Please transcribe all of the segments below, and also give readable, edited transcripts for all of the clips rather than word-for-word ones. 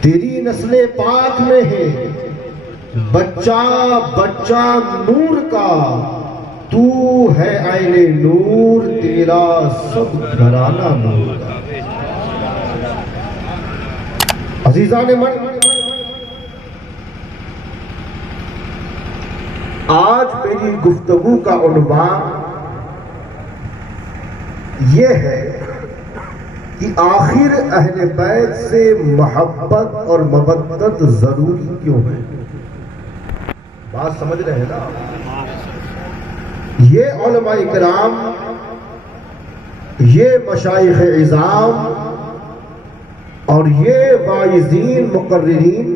تیری نسل پاک میں ہے بچہ بچہ نور کا، تو ہے عین نور، تیرا سب گھرانہ نور کا۔ عزیزان من، آج میری گفتگو کا عنوان یہ ہے کہ آخر اہل بیت سے محبت اور مودت ضروری کیوں ہے؟ بات سمجھ رہے ہیں نا؟ یہ علماء کرام، یہ مشائخ عظام اور یہ واعظین مقررین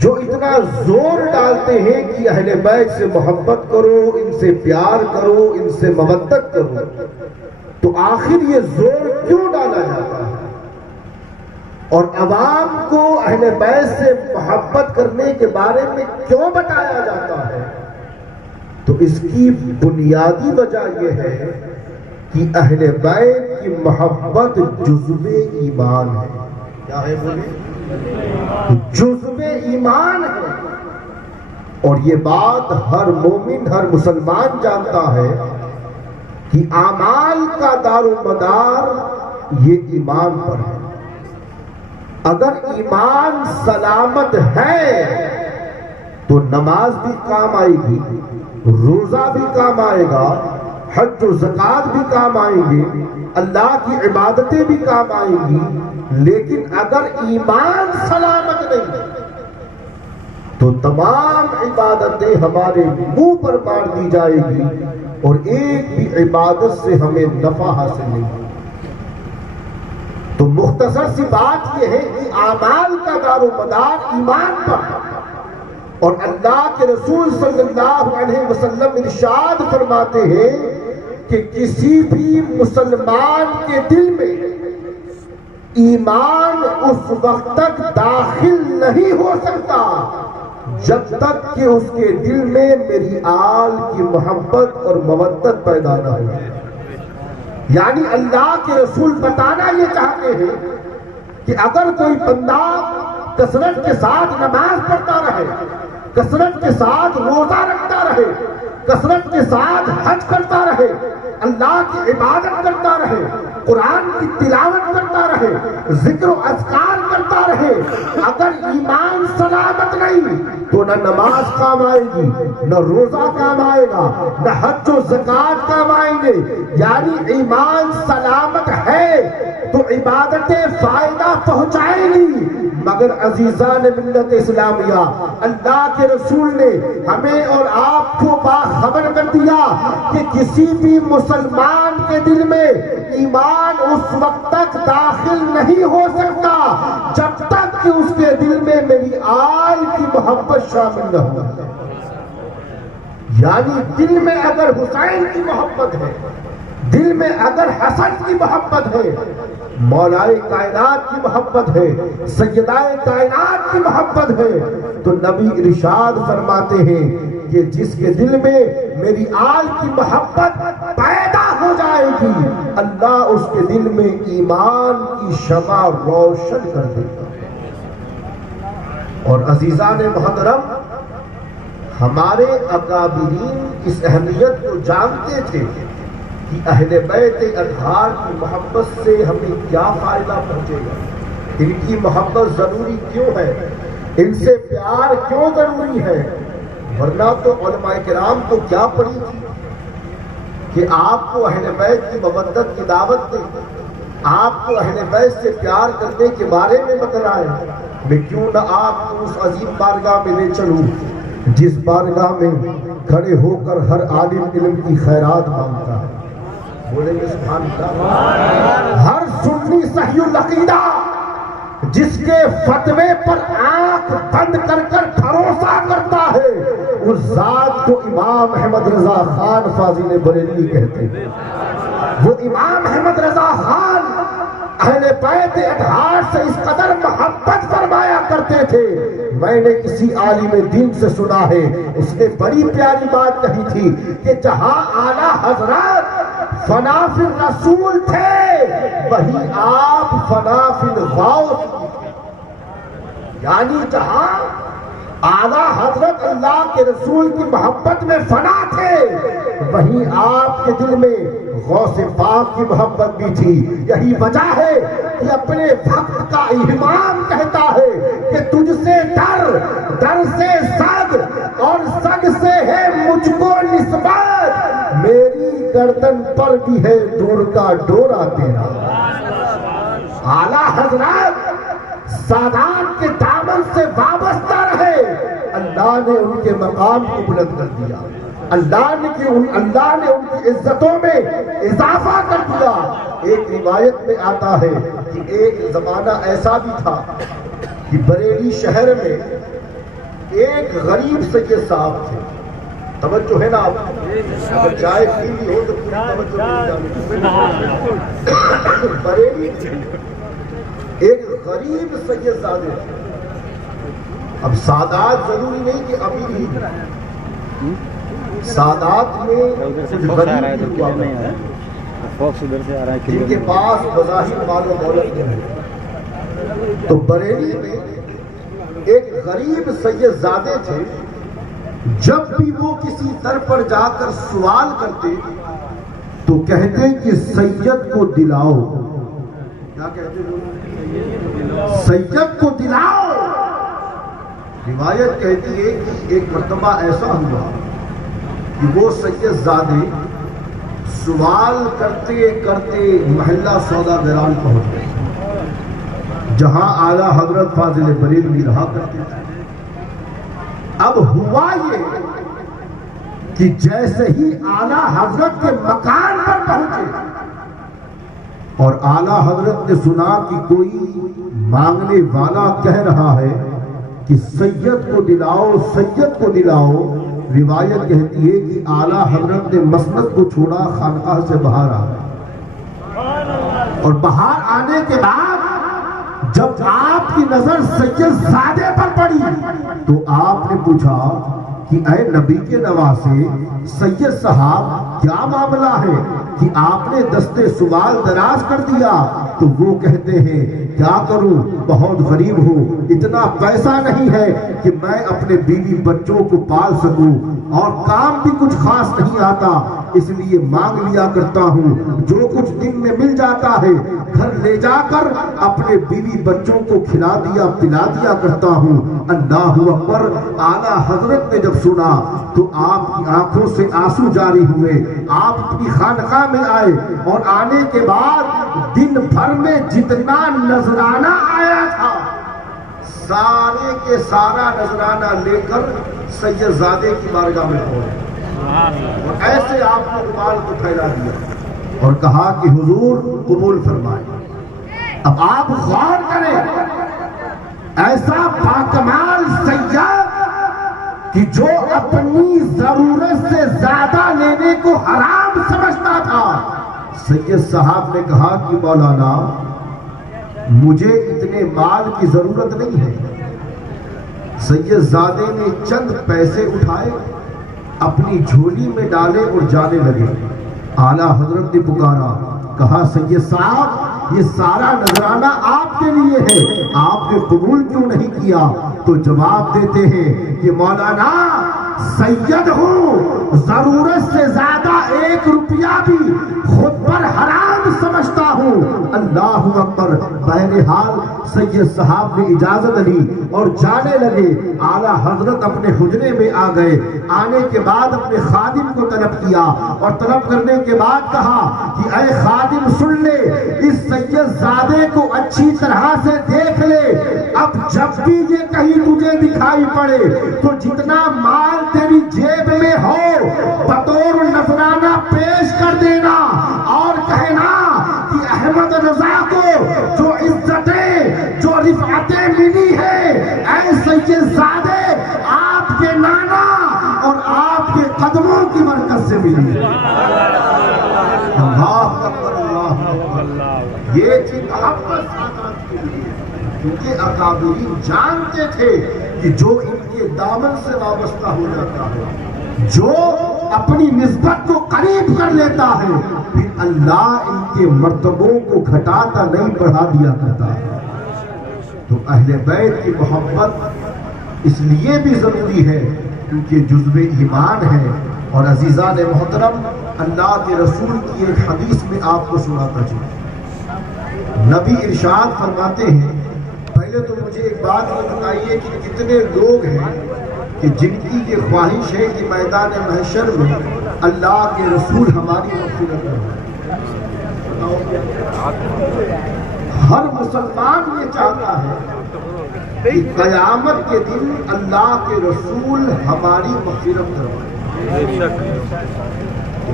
جو اتنا زور ڈالتے ہیں کہ اہل بیت سے محبت کرو، ان سے پیار کرو، ان سے مودت کرو، تو آخر یہ زور کیوں ڈالا جاتا ہے اور عوام کو اہل بیت سے محبت کرنے کے بارے میں کیوں بتایا جاتا ہے؟ تو اس کی بنیادی وجہ یہ ہے کہ اہل بیت کی محبت جزو ایمان ہے۔ کیا ہے بولے؟ جزو ایمان ہے، اور یہ بات ہر مومن، ہر مسلمان جانتا ہے کہ اعمال کا دار و مدار یہ ایمان پر ہے۔ اگر ایمان سلامت ہے تو نماز بھی کام آئے گی، روزہ بھی کام آئے گا، حج و زکوٰۃ بھی کام آئیں گے، اللہ کی عبادتیں بھی کام آئیں گی۔ لیکن اگر ایمان سلامت نہیں تو تمام عبادتیں ہمارے منہ پر مار دی جائے گی اور ایک بھی عبادت سے ہمیں نفع حاصل نہیں ہوگا۔ تو مختصر سی بات یہ ہے کہ اعمال کا دار و مدار ایمان پر، اور اللہ کے رسول صلی اللہ علیہ وسلم ارشاد فرماتے ہیں کہ کسی بھی مسلمان کے دل میں ایمان اس وقت تک داخل نہیں ہو سکتا جب تک کہ اس کے دل میں میری آل کی محبت اور مودت پیدا نہ ہو۔ یعنی اللہ کے رسول بتانا یہ چاہتے ہیں کہ اگر کوئی بندہ کثرت کے ساتھ نماز پڑھتا رہے، کثرت کے ساتھ روزہ رکھتا رہے، کثرت کے ساتھ حج کرتا رہے، اللہ کی عبادت کرتا رہے، قرآن کی تلاوت کرتا رہے، ذکر و اذکار کرتا رہے، اگر ایمان سلامت نہیں تو نہ نماز کام آئے گی، نہ روزہ کام آئے گا، نہ حج و زکوٰۃ کام آئیں گے۔ یعنی ایمان سلامت ہے تو عبادتیں فائدہ پہنچائیں گی، مگر عزیزان ملت اسلامیہ، اللہ کے رسول نے ہمیں اور آپ کو باخبر کر دیا کہ کسی بھی مسلمان کے دل میں ایمان اس وقت تک داخل نہیں ہو سکتا جب تک کہ اس کے دل میں میری آل کی محبت شامل نہ ہو۔ یعنی دل میں اگر حسین کی محبت ہے، دل میں اگر حسن کی محبت ہے، مولائے کائنات کی محبت ہے، سیدائے کائنات کی محبت ہے، تو نبی ارشاد فرماتے ہیں کہ جس کے دل میں میری آل کی محبت پیدا ہو جائے گی، اللہ اس کے دل میں ایمان کی شمع روشن کر دے گا۔ اور عزیزان محترم، ہمارے اکابرین اس اہمیت کو جانتے تھے کہ اہل بیت اطہار کی محبت سے ہمیں کیا فائدہ پہنچے گا، ان کی محبت ضروری کیوں ہے، ان سے پیار کیوں ضروری ہے۔ ورنہ تو علماء کرام کو کیا پڑی تھی کہ آپ کو اہل بیت کی مودت کی دعوت دیں، آپ کو اہل بیت سے پیار کرنے کے بارے میں بتلائیں۔ میں کیوں نہ آپ کو اس عظیم بارگاہ میں لے چلوں جس بارگاہ میں کھڑے ہو کر ہر عالم علم کی خیرات مانگتا ہے۔ بولیں گے سبحان اللہ۔ ہر سنی صحیح العقیدہ جس کے فتوے پر آنکھ بند کر کر بھروسہ کرتا ہے، اس ذات کو امام احمد رضا خان فاضل بریلوی کہتے ہیں۔ وہ امام احمد رضا خان اہل بیت اطہار سے اس قدر محبت فرمایا کرتے تھے۔ میں نے کسی عالم دین سے سنا ہے، اس نے بڑی پیاری بات کہی تھی کہ جہاں اعلیٰ حضرات فنا فی الرسول تھے وہی آپ فنا فی الغوث تھے، یعنی جہاں اعلیٰ حضرت اللہ کے رسول کی محبت میں فنا تھے وہیں آپ کے دل میں غوث پاک کی محبت بھی تھی۔ یہی وجہ ہے کہ اپنے وقت کا امام کہتا ہے کہ تجھ سے ڈر، ڈر سے سگ اور سگ سے ہے مجھ کو نسبت، میری گردن پر بھی ہے دور کا ڈورا تیرا۔ اعلیٰ حضرت سادات کے دامن سے وابستہ رہے، اللہ نے ان کے مقام کو بلند کر دیا، اللہ نے ان کی عزتوں میں اضافہ کر دیا۔ ایک روایت میں آتا ہے کہ ایک زمانہ ایسا بھی تھا کہ بریلی شہر میں ایک غریب سید صاحب تھے، توجہ ہے نا آپ، اگر چائے پی لی ہو تو پوری توجہ، بریلی ایک غریب سید زادے تھے۔ اب سادات ضروری نہیں کہ امیر ہی، سادات میں کچھ غریب ہوا جن کے پاس بظاہر مال و دولت نہیں ہے۔ تو بریلی میں ایک غریب سید زادے تھے، جب بھی وہ کسی در پر جا کر سوال کرتے تو کہتے کہ سید کو دلاؤ، کیا کہتے؟ سید کو دلاؤ۔ روایت کہتی ہے کہ ایک مرتبہ ایسا ہوا کہ وہ سید زادے سوال کرتے کرتے محلہ سوداگران پہنچ گئے، جہاں اعلیٰ حضرت فاضل بریلوی رہا کرتے تھے۔ اب ہوا یہ کہ جیسے ہی اعلیٰ حضرت کے مکان پر پہنچے اور اعلیٰ حضرت نے سنا کہ کوئی مانگنے والا کہہ رہا ہے کہ سید کو دلاؤ، سید کو دلاؤ، روایت کہتی ہے کہ اعلیٰ حضرت نے مسند کو چھوڑا، خانقاہ سے باہر آ گئے، اور باہر آنے کے بعد جب آپ کی نظر سید زادے پر پڑی تو آپ نے پوچھا کہ اے نبی کے نواسے سید صاحب کیا معاملہ ہے کہ آپ نے دستے سوال دراز کر دیا؟ تو وہ کہتے ہیں کیا کروں، بہت غریب ہوں، اتنا پیسہ نہیں ہے کہ میں اپنے بیوی بچوں کو پال سکوں، اور کام بھی کچھ خاص نہیں آتا، اس لیے مانگ لیا کرتا ہوں، جو کچھ دن میں مل جاتا ہے گھر لے جا کر اپنے بیوی بچوں کو کھلا دیا پلا دیا کرتا ہوں۔ اللہ اکبر۔ اعلیٰ حضرت نے جب سنا تو آپ کی آنکھوں سے آنسو جاری ہوئے، آپ اپنی خانقاہ میں آئے، اور آنے کے بعد دن بھر میں جتنا نذرانہ آیا تھا سارے کے سارا نذرانہ لے کر سید زادے کی بارگاہ میں پہنچے، اور ایسے آپ نے رومال کو پھیلا دیا اور کہا کہ حضور قبول فرمائے۔ اب آپ غور کریں، ایسا باکمال سید کہ جو اپنی ضرورت سے زیادہ لینے کو حرام سمجھتا تھا، سید صاحب نے کہا کہ مولانا مجھے اتنے مال کی ضرورت نہیں ہے۔ سید زادے نے چند پیسے اٹھائے، اپنی جھولی میں ڈالے اور جانے لگے۔ اعلیٰ حضرت نے پکارا، کہا سید صاحب یہ سارا نذرانہ آپ کے لیے ہے، آپ نے قبول کیوں نہیں کیا؟ تو جواب دیتے ہیں کہ مولانا سید ہوں، ضرورت سے زیادہ 1 روپیہ بھی خود پر حرام سمجھتا ہوں۔ اللہ اکبر۔ بہرحال سید صاحب نے اجازت لی اور جانے لگے۔ اعلیٰ حضرت اپنے حجرے میں آ گئے، آنے کے بعد اپنے خادم کو طلب کیا، اور طلب کرنے کے بعد کہا کہ اے خادم سن لے، اس سید زادے کو اچھی طرح سے دیکھ لے، اب جب بھی یہ کہیں تجھے دکھائی پڑے تو جتنا مال تیری جیب میں ہو بطور نذرانہ پیش کر دینا، اور کہنا کہ احمد رضا کو جو عزتیں جو رفعتیں ملی ہے اے سید زادے آپ کے نانا اور آپ کے قدموں کی برکت سے ملی۔ اللہ اکبر، اللہ اکبر۔ یہ تھی محبت سادات کے لیے، کیونکہ اکابرین جانتے تھے کہ جو ان کے دامن سے وابستہ ہو جاتا ہے، جو اپنی نسبت کو قریب کر لیتا ہے، پھر اللہ ان کے مرتبوں کو گھٹاتا نہیں بڑھا دیا کرتا ہے۔ تو اہل بیت کی محبت اس لیے بھی ضروری ہے کیونکہ جزو ایمان ہے۔ اور عزیزان محترم، اللہ کے رسول کی ایک حدیث میں آپ کو سناتا چلوں۔ نبی ارشاد فرماتے ہیں، پہلے تو مجھے ایک بات یہ بتائیے کہ کتنے لوگ ہیں کہ جن کی یہ خواہش ہے کہ میدان محشر میں اللہ کے رسول ہماری مغفرت کریں؟ ہر مسلمان یہ چاہتا ہے کہ قیامت کے دن اللہ کے رسول ہماری مغفرت کروائیں۔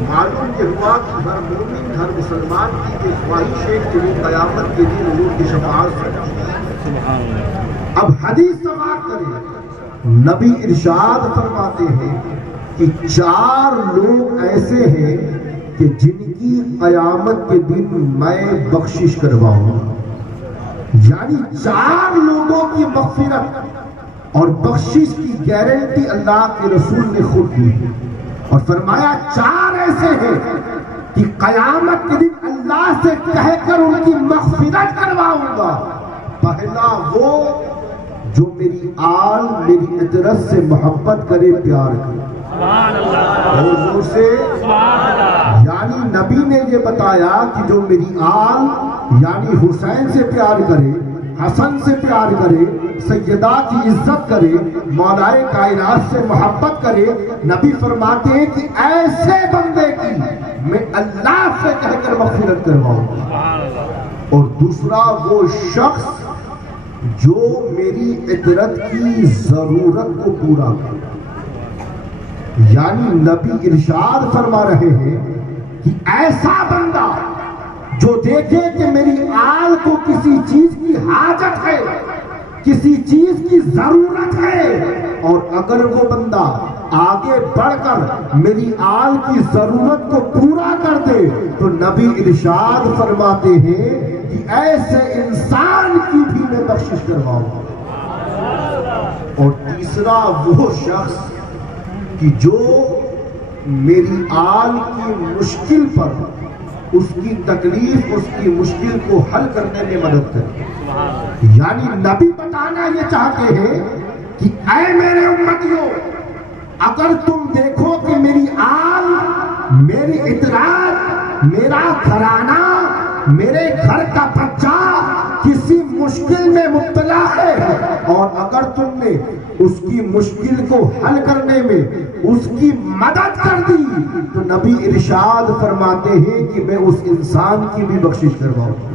معلوم یہ ہوا کہ ہر مومن، ہر مسلمان کی یہ خواہش ہے کہ وہ قیامت کے دن حضور کی شفاعت سے۔ اب حدیث سماعت کریں، نبی ارشاد فرماتے ہیں کہ 4 لوگ ایسے ہیں کہ جن کی قیامت کے دن میں بخشش کرواؤں گا۔ یعنی 4 لوگوں کی مغفرت اور بخشش کی گارنٹی اللہ کے رسول نے خود دی ہے، اور فرمایا 4 ایسے ہیں کہ قیامت کے دن اللہ سے کہہ کر ان کی مغفرت کرواؤں گا۔ پہلا وہ جو میری آل، میری اطرت سے محبت کرے، پیار کرے۔ حضور سے یعنی نبی نے یہ بتایا کہ جو میری آل یعنی حسین سے پیار کرے، حسن سے پیار کرے، سیدہ کی عزت کرے، مولائے کائنات سے محبت کرے، نبی فرماتے ہیں کہ ایسے بندے کی میں اللہ سے کہہ کر مغفرت کرواؤں گا۔ اور دوسرا وہ شخص جو میری اطرت کی ضرورت کو پورا کرے۔ یعنی نبی ارشاد فرما رہے ہیں کہ ایسا بندہ جو دیکھے کہ میری آل کو کسی چیز کی حاجت ہے، کسی چیز کی ضرورت ہے، اور اگر وہ بندہ آگے بڑھ کر میری آل کی ضرورت کو پورا کر دے تو نبی ارشاد فرماتے ہیں کہ ایسے انسان کی بھی میں بخشش کرواؤں گا۔ اور تیسرا وہ شخص کہ جو میری آل کی مشکل پر، اس کی تکلیف، اس کی مشکل کو حل کرنے میں مدد کرے۔ یعنی نبی بتانا یہ چاہتے ہیں کہ اے میرے امتیوں، اگر تم دیکھو کہ میری آل، میری اطراع، میرا گھرانہ، میرے گھر کا بچہ کسی مشکل میں مبتلا ہے، اور اگر تم نے اس کی مشکل کو حل کرنے میں اس کی مدد کر دی تو نبی ارشاد فرماتے ہیں کہ میں اس انسان کی بھی بخشش کرواؤں گا۔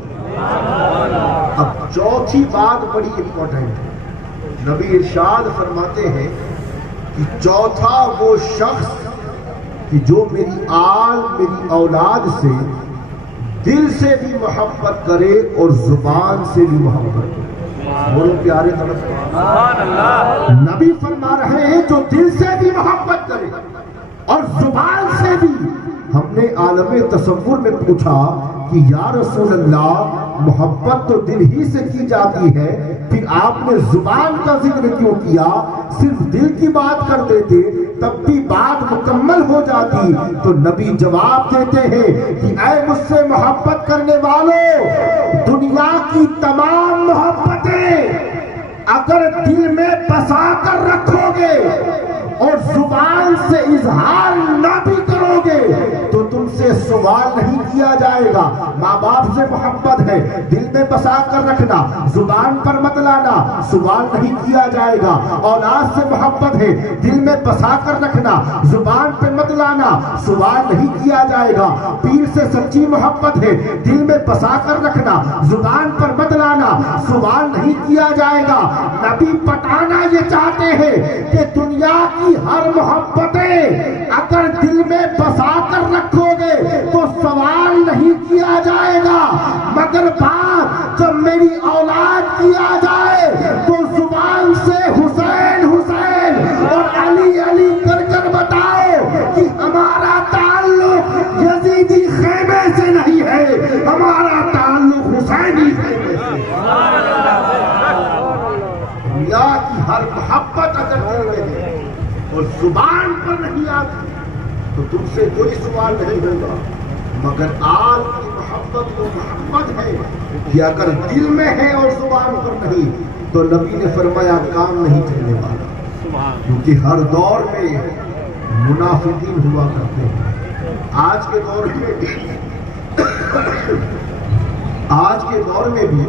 اب چوتھی بات بڑی امپورٹنٹ ہے، نبی ارشاد فرماتے ہیں کہ چوتھا وہ شخص کہ جو میری آل، میری اولاد سے دل سے بھی محبت کرے اور زبان سے بھی محبت کرے۔ بولو پیارے طرف، نبی فرما رہے ہیں جو دل سے بھی محبت کرے اور زبان سے بھی۔ ہم نے عالم تصور میں پوچھا کہ یا رسول اللہ، محبت تو دل ہی سے کی جاتی ہے، پھر آپ نے زبان کا ذکر کیوں کیا؟ صرف دل کی بات کر دیتے تب بھی بات مکمل ہو جاتی۔ تو نبی جواب دیتے ہیں کہ اے مجھ سے محبت کرنے والوں، دنیا کی تمام محبتیں اگر دل میں بسا کر رکھو گے اور زبان سے اظہار نہ بھی کرو گے تو تم سے سوال نہیں کیا جائے گا۔ ماں باپ سے محبت ہے، دل میں بسا کر رکھنا، زبان پر مت لانا، سوال نہیں کیا جائے گا۔ اولاد سے محبت ہے، دل میں بسا کر رکھنا، زبان پہ مت لانا، سوال نہیں کیا جائے گا۔ پیر سے سچی محبت ہے، دل میں بسا کر رکھنا، زبان پر مت لانا، سوال نہیں کیا جائے گا۔ نبی بتانا یہ چاہتے ہیں کہ دنیا کی ہر محبتیں اگر دل میں بسا کر رکھو گے تو سوال نہیں کیا جائے گا، مگر بات جب میری اولاد کی آ جائے تو زبان سے حسین حسین اور علی علی کر کر بتاؤ کہ ہمارا تعلق یزیدی خیمے سے نہیں ہے، ہمارا تعلق حسینی خیمے سے۔ دنیا کی ہر محبت اگر دل میں ہے اور زبان پر نہیں آتی تو تم سے کوئی سوال نہیں ہوگا، مگر آل کی محبت وہ محبت ہے کہ اگر دل میں ہے اور زبان پر نہیں تو نبی نے فرمایا کام نہیں چلنے والا، کیونکہ ہر دور میں منافقین ہوا کرتے ہیں۔ آج کے دور میں بھی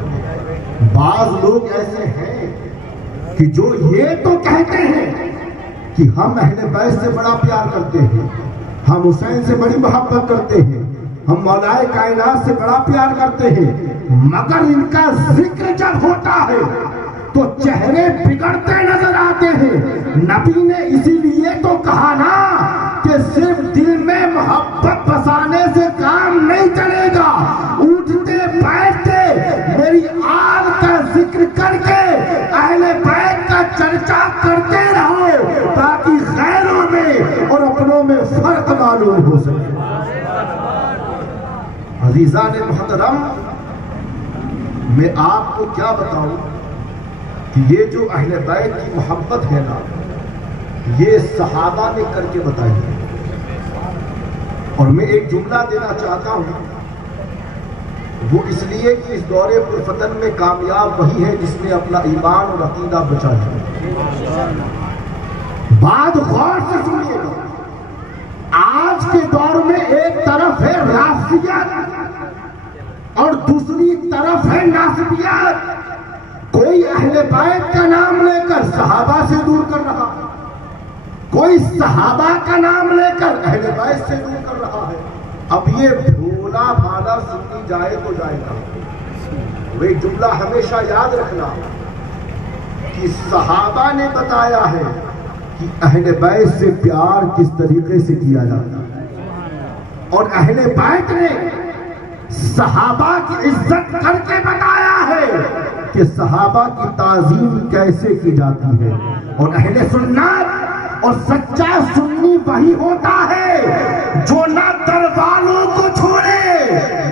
بعض لوگ ایسے ہیں کہ جو یہ تو کہتے ہیں کہ ہم اہل بیت سے بڑا پیار کرتے ہیں، ہم حسین سے بڑی محبت کرتے ہیں، ہم مولائے کائنات سے بڑا پیار کرتے ہیں، مگر ان کا ذکر جب ہوتا ہے تو چہرے بگڑتے نظر آتے ہیں۔ نبی نے اسی لیے تو کہا نا کہ صرف دل میں محبت بسانے سے کام نہیں چلے گا، اٹھتے بیٹھتے میری آل کا ذکر کر کے اہل بیت کا چرچا کرتے رہو تاکہ غیروں میں اور اپنوں میں فرق معلوم ہو سکے۔ عزیزان محترم، میں آپ کو کیا بتاؤں کہ یہ جو اہل بیت کی محبت ہے نا، یہ صحابہ نے کر کے بتائی ہے۔ اور میں ایک جملہ دینا چاہتا ہوں، وہ اس لیے کہ اس دور پرفتن میں کامیاب وہی ہے جس نے اپنا ایمان اور عقیدہ بچا لیا۔ بات غور سے سنیے گا، آج کے دور میں ایک طرف ہے رافضیت اور دوسری طرف ہے ناسبیت۔ کوئی اہل بیت کا نام لے کر صحابہ سے دور کر رہا ہے، کوئی صحابہ کا نام لے کر اہل بیت سے دور کر رہا ہے۔ اب یہ بھولا بھالا سنی جائے تو جائے گا۔ وہ ایک جملہ ہمیشہ یاد رکھنا کہ صحابہ نے بتایا ہے کہ اہل بیت سے پیار کس طریقے سے کیا جاتا ہے، اور اہل بیت نے صحابہ کی عزت کر کے بتایا ہے کہ صحابہ کی تعظیم کیسے کی جاتی ہے۔ اور اہل سنت اور سچا سنی وہی ہوتا ہے جو نہ در والوں کو چھوڑے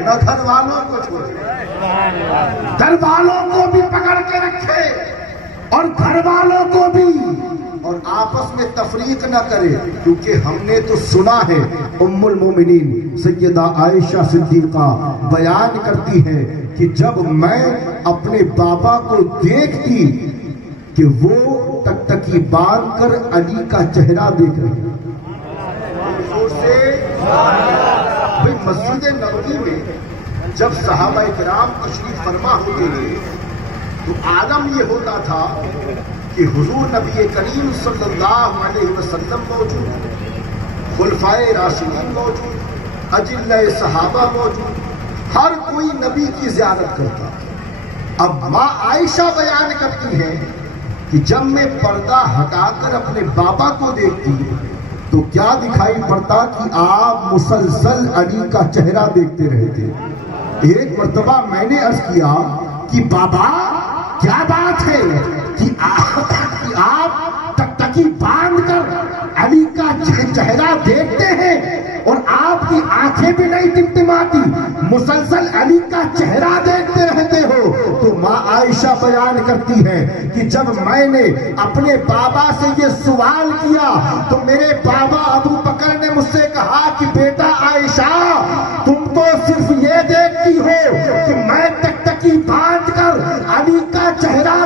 نہ گھر والوں کو چھوڑے، گھر والوں کو بھی پکڑ کے رکھے اور گھر والوں کو بھی، اور آپس میں تفریق نہ کرے، کیونکہ ہم نے تو سنا ہے ام المومنین سیدہ عائشہ صدیقہ بیان کرتی ہے کہ جب میں اپنے بابا کو دیکھتی کہ وہ ٹکٹکی باندھ کر علی کا چہرہ دیکھ رہے ہیں، مسجد نبوی میں جب صحابہ کرام تشریف فرما ہوتے تھے تو عالم یہ ہوتا تھا کہ حضور نبی کریم صلی اللہ علیہ وسلم موجود، خلفائے راشدین موجود، اجلہ صحابہ موجود، ہر کوئی نبی کی زیارت کرتا۔ اب ماں عائشہ بیان کرتی ہے کہ جب میں پردہ ہٹا کر اپنے بابا کو دیکھتی تو کیا دکھائی پڑتا کہ آپ مسلسل علی کا چہرہ دیکھتے رہتے۔ ایک مرتبہ میں نے عرض کیا کہ بابا کیا بات ہے کہ آپ ٹکٹکی باندھ کر علی کا چہرہ دیکھتے ہیں اور آپ کی آنکھیں بھی نہیں ٹمٹماتی، مسلسل علی کا چہرہ دیکھتے رہتے ہو؟ تو ماں عائشہ بیان کرتی ہے کہ جب میں نے اپنے بابا سے یہ سوال کیا تو میرے بابا ابو بکر نے مجھ سے کہا کہ بیٹا عائشہ تم تو صرف یہ دیکھتی ہو کہ میں ٹکٹکی باندھ کر علی کا چہرہ